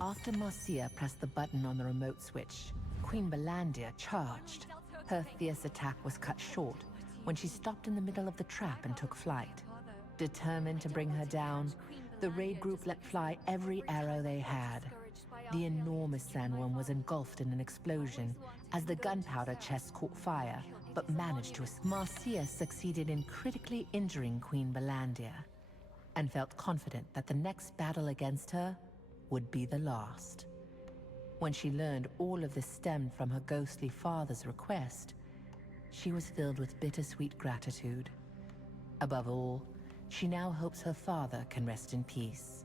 After Marcia pressed the button on the remote switch, Queen Balandia charged. Her fierce attack was cut short when she stopped in the middle of the trap and took flight. Determined to bring her down, the raid group let fly every arrow they had. The enormous sandworm was engulfed in an explosion as the gunpowder chest caught fire, but managed to escape. Marcia succeeded in critically injuring Queen Balandia, and felt confident that the next battle against her would be the last. When she learned all of this stemmed from her ghostly father's request, she was filled with bittersweet gratitude. Above all, she now hopes her father can rest in peace.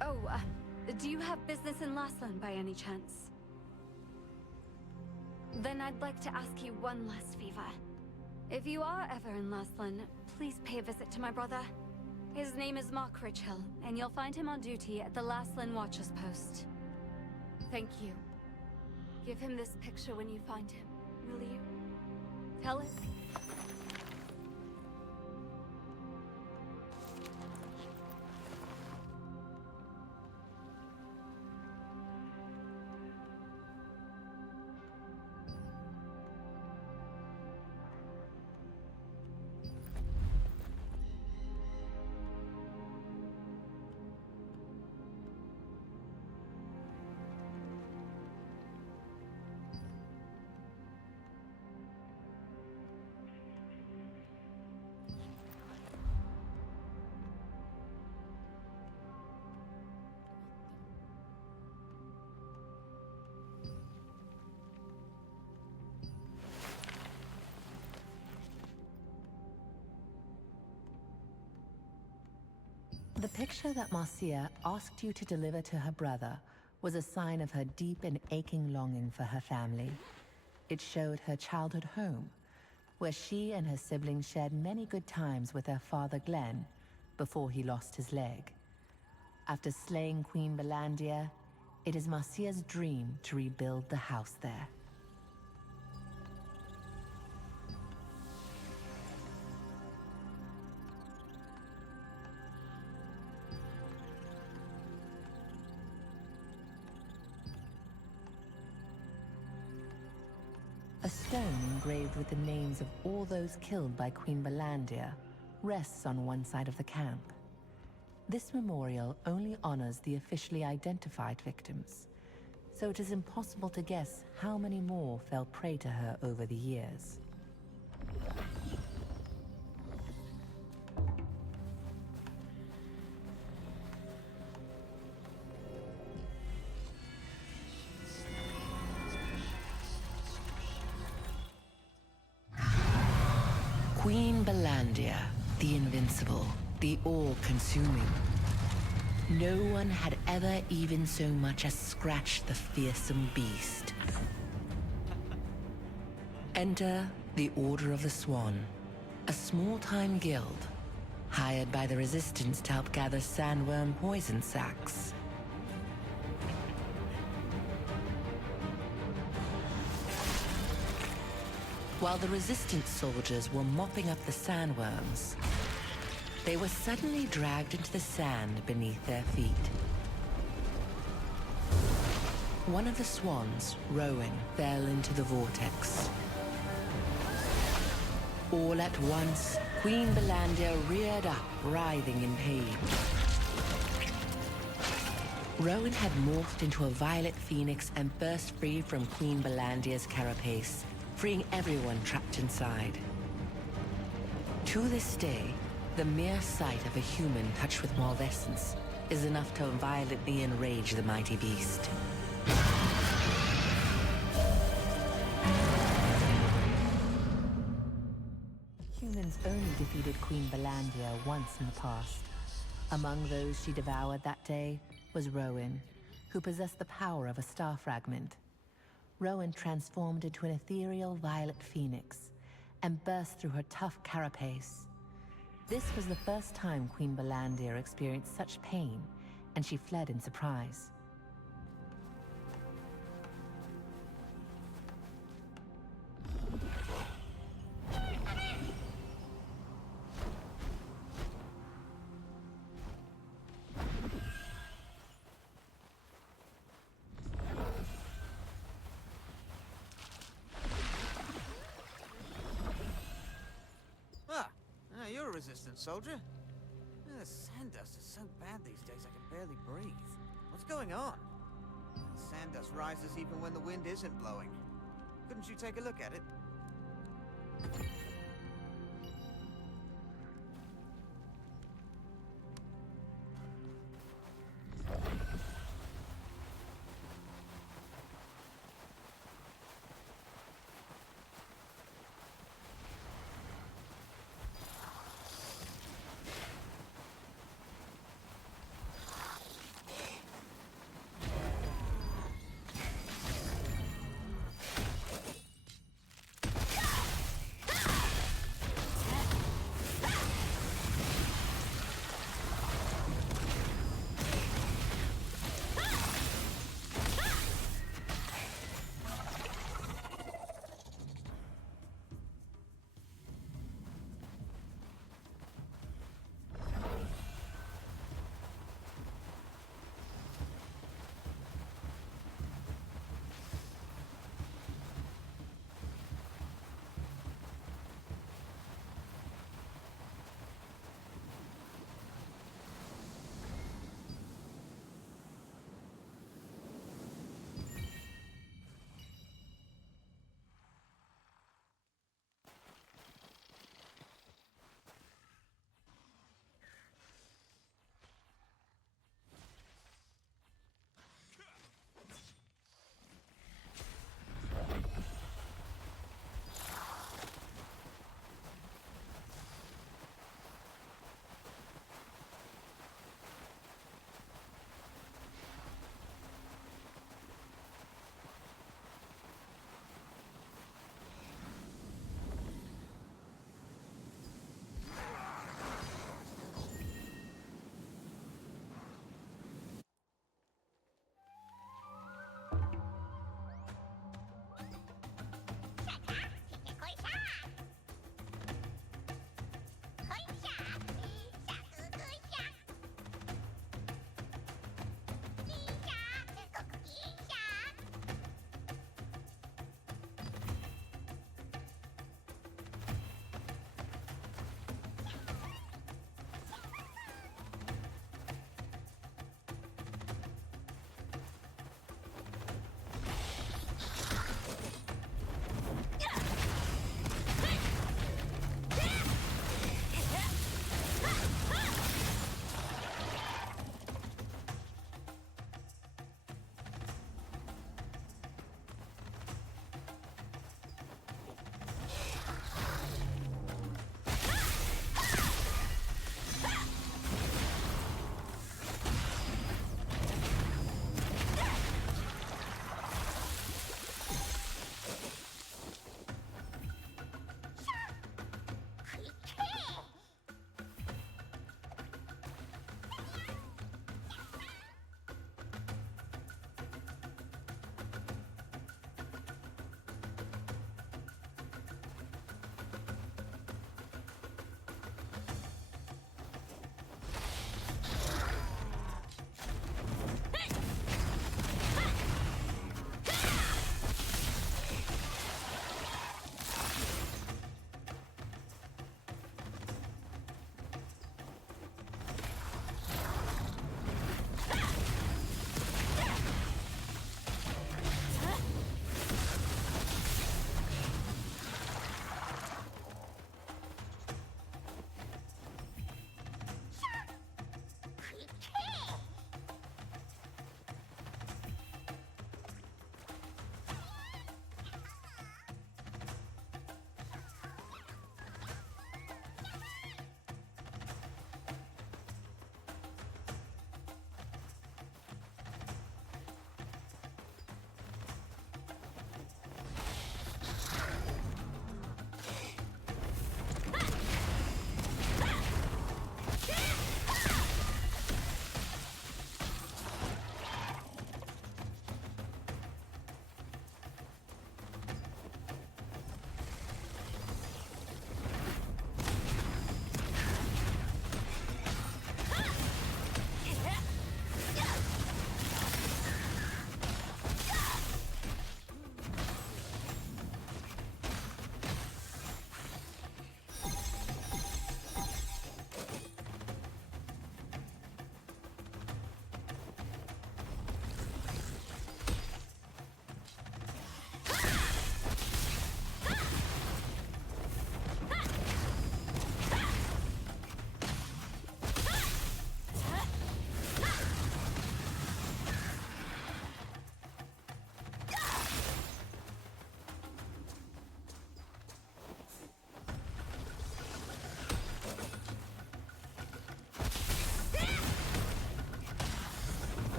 Oh, do you have business in Lastland by any chance? Then I'd like to ask you one last favor. If you are ever in Lastland, please pay a visit to my brother. His name is Mark Richhill, and you'll find him on duty at the Lastland Watcher's Post. Thank you. Give him this picture when you find him, will you? Tell him. The picture that Marcia asked you to deliver to her brother was a sign of her deep and aching longing for her family. It showed her childhood home, where she and her siblings shared many good times with their father Glenn before he lost his leg. After slaying Queen Balandia, it is Marcia's dream to rebuild the house there. A stone engraved with the names of all those killed by Queen Balandia rests on one side of the camp. This memorial only honors the officially identified victims, so it is impossible to guess how many more fell prey to her over the years. Queen Balandia, the invincible, the all-consuming. No one had ever even so much as scratched the fearsome beast. Enter the Order of the Swan, a small-time guild, hired by the Resistance to help gather sandworm poison sacs. While the Resistance soldiers were mopping up the sandworms, they were suddenly dragged into the sand beneath their feet. One of the swans, Rowan, fell into the vortex. All at once, Queen Balandia reared up, writhing in pain. Rowan had morphed into a violet phoenix and burst free from Queen Balandia's carapace, freeing everyone trapped inside. To this day, the mere sight of a human touched with malvescence is enough to violently enrage the mighty beast. Humans only defeated Queen Balandia once in the past. Among those she devoured that day was Rowan, who possessed the power of a star fragment. Rowan transformed into an ethereal violet phoenix and burst through her tough carapace. This was the first time Queen Balandia experienced such pain, and she fled in surprise. resistant, soldier. The sand dust is so bad these days I can barely breathe. What's going on? The sand dust rises even when the wind isn't blowing. Couldn't you take a look at it?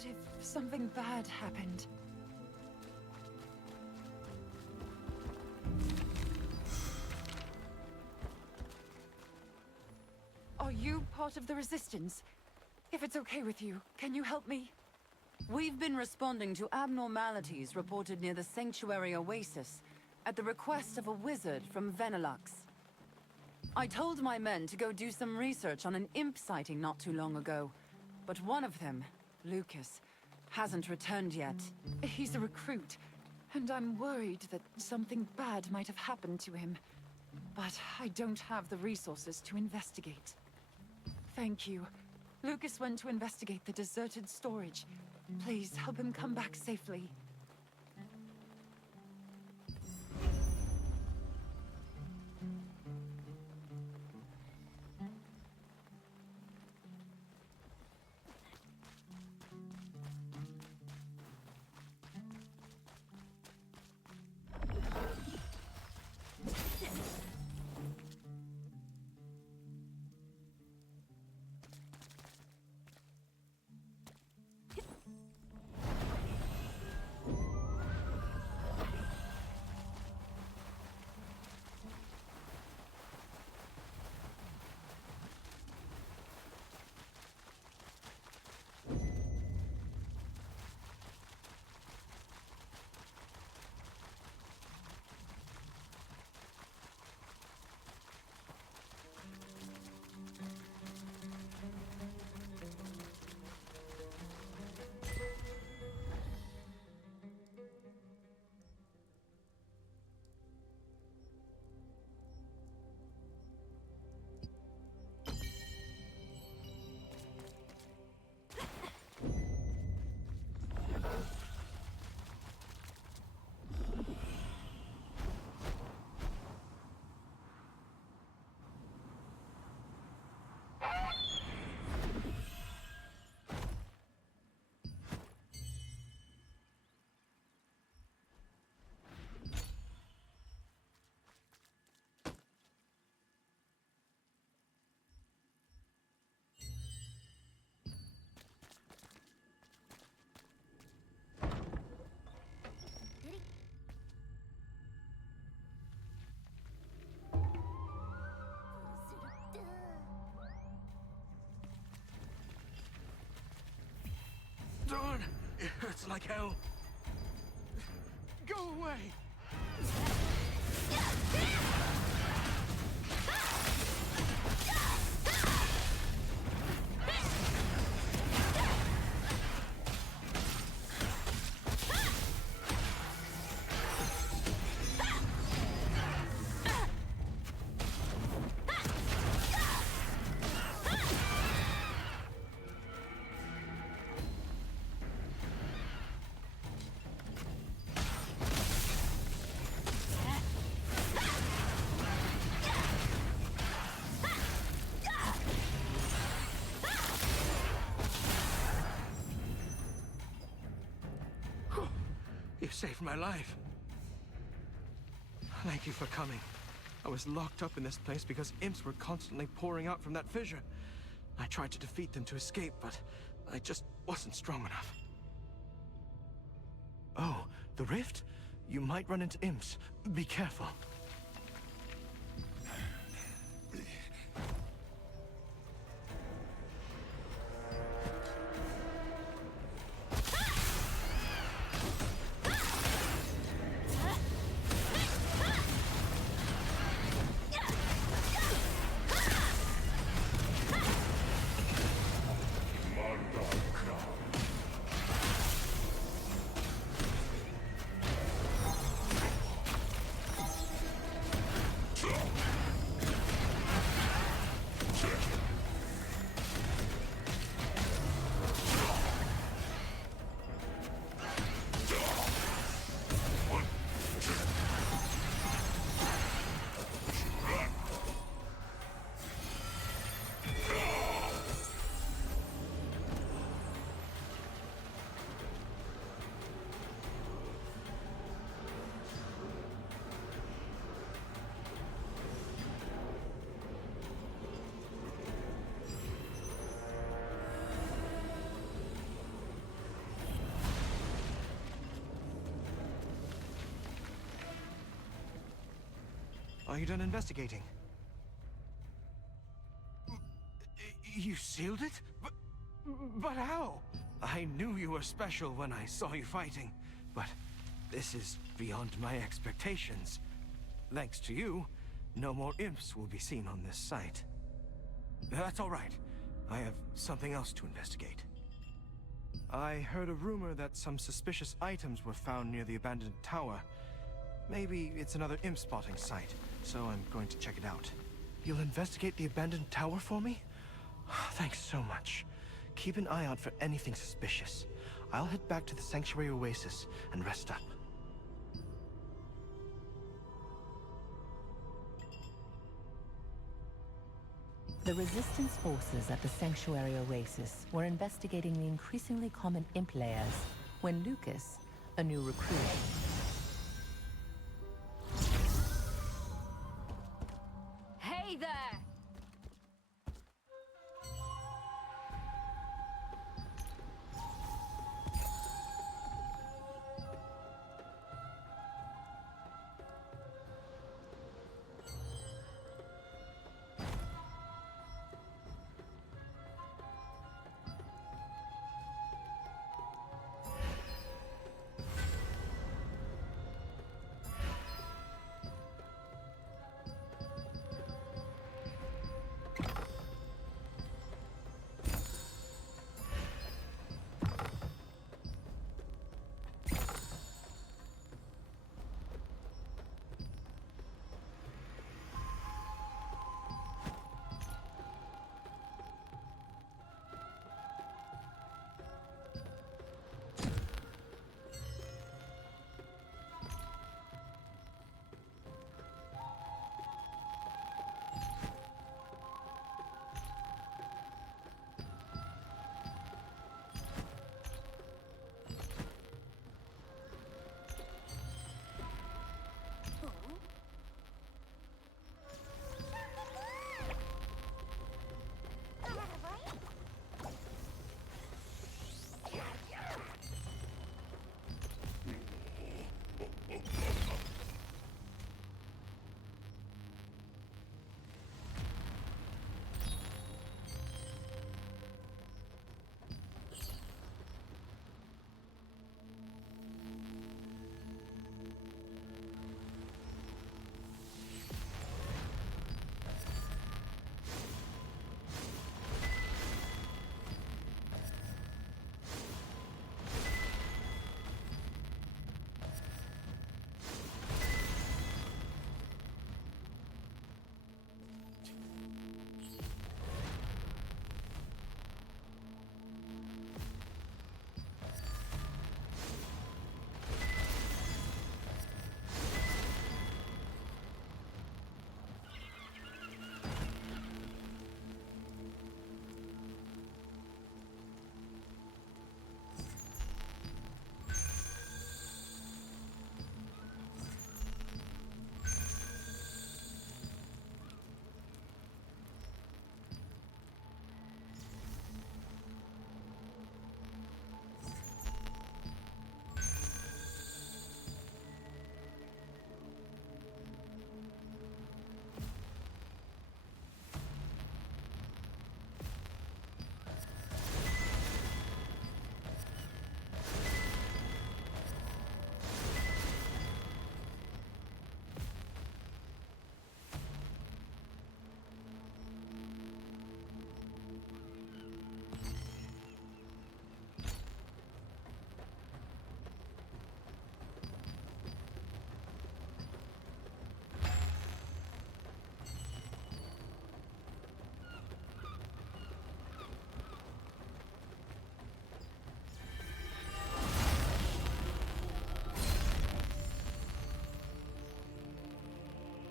What if something bad happened? Are you part of the Resistance? If it's okay with you, can you help me? We've been responding to abnormalities reported near the Sanctuary Oasis at the request of a wizard from Venelux. I told my men to go do some research on an imp sighting not too long ago, but one of them, Lucas, hasn't returned yet. He's a recruit, and I'm worried that something bad might have happened to him. But I don't have the resources to investigate. Thank you. Lucas went to investigate the deserted storage. Please help him come back safely. Darn! It hurts like hell. Go away! You saved my life. Thank you for coming. I was locked up in this place because imps were constantly pouring out from that fissure. I tried to defeat them to escape, but I just wasn't strong enough. Oh, the rift? You might run into imps. Be careful. Are you done investigating? You sealed it? But how? I knew you were special when I saw you fighting, but this is beyond my expectations. Thanks to you, no more imps will be seen on this site. That's all right. I have something else to investigate. I heard a rumor that some suspicious items were found near the abandoned tower. Maybe it's another imp spotting site, so I'm going to check it out. You'll investigate the abandoned tower for me? Thanks so much. Keep an eye out for anything suspicious. I'll head back to the Sanctuary Oasis and rest up. The Resistance forces at the Sanctuary Oasis were investigating the increasingly common imp layers when Lucas, a new recruit, Hey there!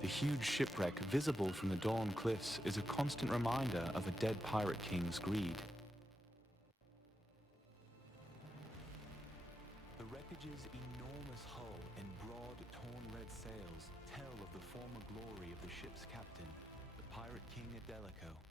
The huge shipwreck visible from the Dawn Cliffs is a constant reminder of a dead pirate king's greed. The wreckage's enormous hull and broad, torn red sails tell of the former glory of the ship's captain, the Pirate King Adelico.